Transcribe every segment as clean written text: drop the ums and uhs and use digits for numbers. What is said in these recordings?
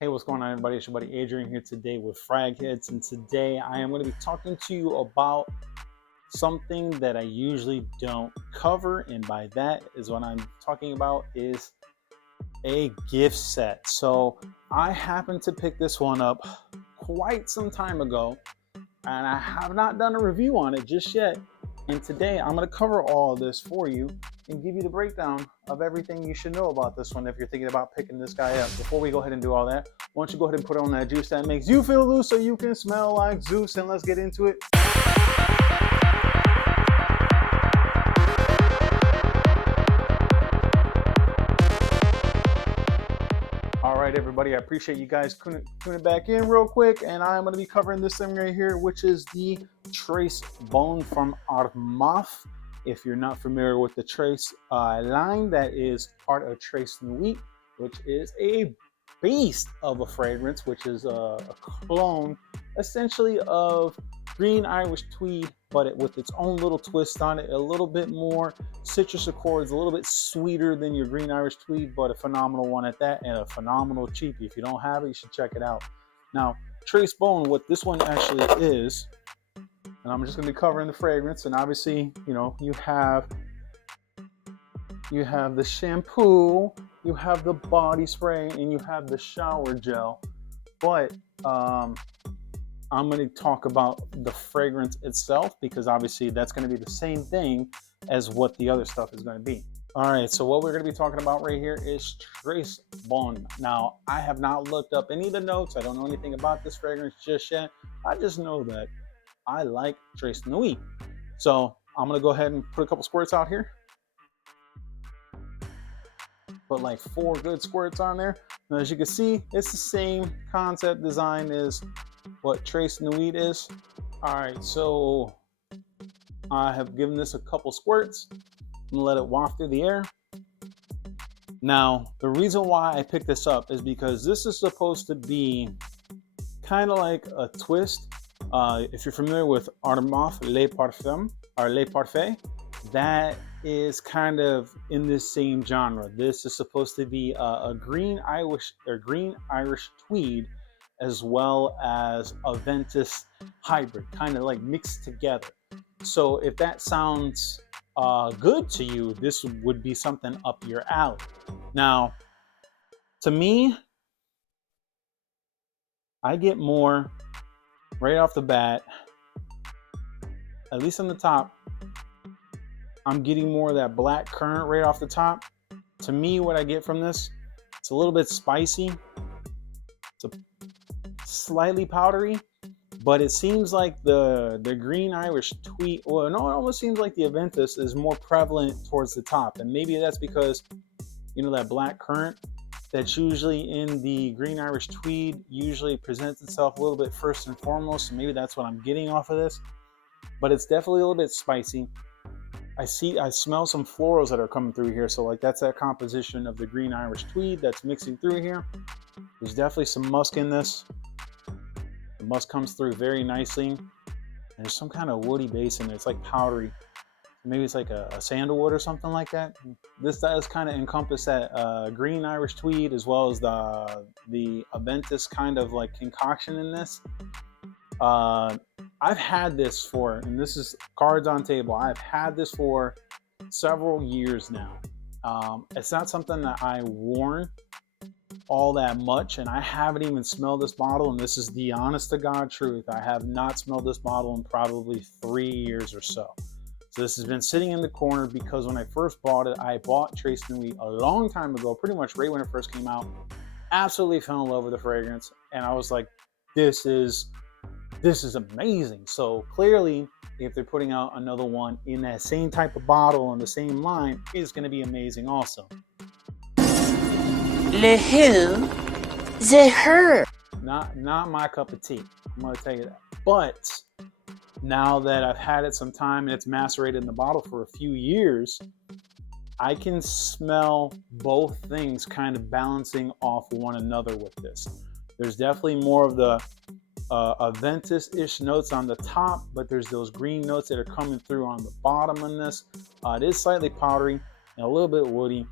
Hey, what's going on, everybody? It's your buddy Adrian here today with Frag Hits, and today I am going to be talking to you about something that I usually don't cover, and by that is what I'm talking about is a gift set. So I happened to pick this one up quite some time ago, and I have not done a review on it just yet. And today I'm going to cover all of this for you and give you the breakdown of everything you should know about this one if you're thinking about picking this guy up. Before we go ahead and do all that, why don't you go ahead and put on that juice that makes you feel loose so you can smell like Zeus, and let's get into it. All right, everybody, I appreciate you guys tuning back in real quick, and I'm going to be covering this thing right here, which is the Tres Bon from ARMAF. If you're not familiar with the Tres line, that is part of Tres Nuit, which is a beast of a fragrance, which is a clone essentially of Green Irish Tweed, but with its own little twist on it, a little bit more citrus accords, a little bit sweeter than your Green Irish Tweed, but a phenomenal one at that, and a phenomenal cheapie. If you don't have it, you should check it out. Now, Tres Bon, what this one actually is, and I'm just going to be covering the fragrance, and obviously, you have the shampoo, you have the body spray, and you have the shower gel. But I'm going to talk about the fragrance itself, because obviously that's going to be the same thing as what the other stuff is going to be. All right, so what we're going to be talking about right here is Tres Bon. Now, I have not looked up any of the notes. I don't know anything about this fragrance just yet. I just know that I like Tres Nuit. So I'm going to go ahead and put a couple squirts out here. Put like 4 good squirts on there. Now, as you can see, it's the same concept design as what Tres Nuit is. All right, so I have given this a couple squirts and let it waft through the air. Now, the reason why I picked this up is because this is supposed to be kind of like a twist. If you're familiar with ARMAF Les Parfums or Les Parfaits, that is kind of in this same genre. This is supposed to be a green Irish tweed, as well as a Ventus hybrid, kind of like mixed together. So if that sounds good to you, this would be something up your alley. Now, to me, I get more right off the bat, at least on the top. I'm getting more of that black currant right off the top. To me, what I get from this, it's a little bit spicy. It's slightly powdery, but it seems like the Green Irish Tweed, well, no, it almost seems like the Aventus is more prevalent towards the top. And maybe that's because, that black currant that's usually in the Green Irish Tweed usually presents itself a little bit first and foremost. So maybe that's what I'm getting off of this. But it's definitely a little bit spicy. I smell some florals that are coming through here. So like that's that composition of the Green Irish Tweed that's mixing through here. There's definitely some musk in this. The musk comes through very nicely. And there's some kind of woody base in it. It's like powdery. Maybe it's like a sandalwood or something like that. This does kind of encompass that Green Irish Tweed, as well as the Aventus kind of like concoction in this. I've had this for, and this is cards on table, I've had this for several years now. It's not something that I worn all that much, and I haven't even smelled this bottle, and this is the honest to God truth. I have not smelled this bottle in probably 3 years or so. So this has been sitting in the corner because when I first bought it, I bought Tres Nuit a long time ago, pretty much right when it first came out. Absolutely fell in love with the fragrance, and I was like, this is amazing. So clearly, if they're putting out another one in that same type of bottle on the same line, it's going to be amazing also. Le who? The her. Not my cup of tea. I'm going to tell you that. But now that I've had it some time and it's macerated in the bottle for a few years, I can smell both things kind of balancing off one another with this. There's definitely more of the Aventus-ish notes on the top, but there's those green notes that are coming through on the bottom in this. It is slightly powdery and a little bit woody.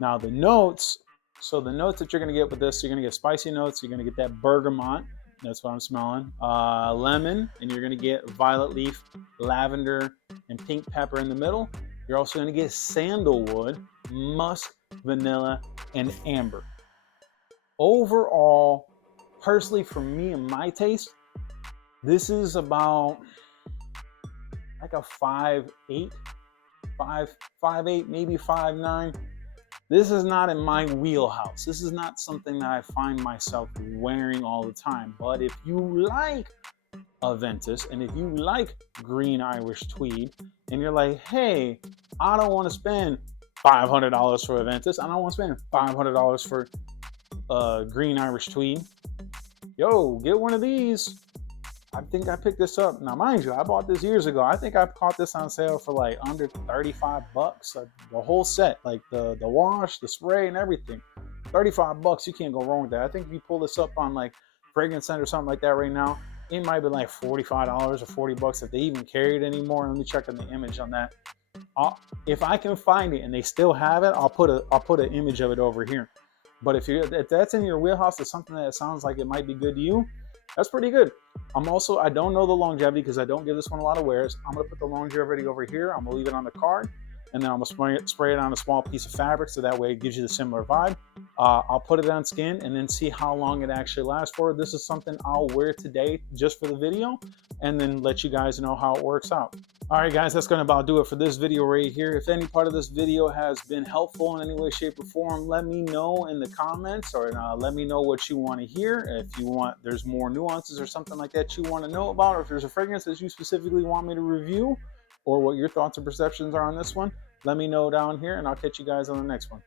Now the notes So the notes that you're gonna get with this, you're gonna get spicy notes. You're gonna get that bergamot. That's what I'm smelling. Lemon, and you're gonna get violet leaf, lavender, and pink pepper in the middle. You're also gonna get sandalwood, musk, vanilla, and amber. Overall, personally, for me and my taste, this is about like a 5.8, 5.8, maybe 5.9. This is not in my wheelhouse. This is not something that I find myself wearing all the time. But if you like Aventus and if you like green Irish tweed and you're like, hey, I don't want to spend $500 for Aventus. I don't want to spend $500 for green Irish tweed. Yo, get one of these. I think I picked this up. Now, mind you, I bought this years ago. I think I caught this on sale for like under 35 bucks. The whole set, like the wash, the spray, and everything. 35 bucks, you can't go wrong with that. I think if you pull this up on like Fragrance Center or something like that right now, it might be like $45 or 40 bucks if they even carry it anymore. Let me check on the image on that. If I can find it and they still have it, I'll put an image of it over here. But if that's in your wheelhouse, it's something that sounds like it might be good to you, that's pretty good. I don't know the longevity because I don't give this one a lot of wears. I'm gonna put the longevity over here. I'm gonna leave it on the card, and then I'm gonna spray it on a small piece of fabric so that way it gives you the similar vibe. I'll put it on skin and then see how long it actually lasts for. This is something I'll wear today just for the video, and then let you guys know how it works out. All right, guys, that's going to about do it for this video right here. If any part of this video has been helpful in any way, shape, or form, let me know in the comments, or let me know what you want to hear. If you want, there's more nuances or something like that you want to know about, or if there's a fragrance that you specifically want me to review, or what your thoughts and perceptions are on this one, let me know down here, and I'll catch you guys on the next one.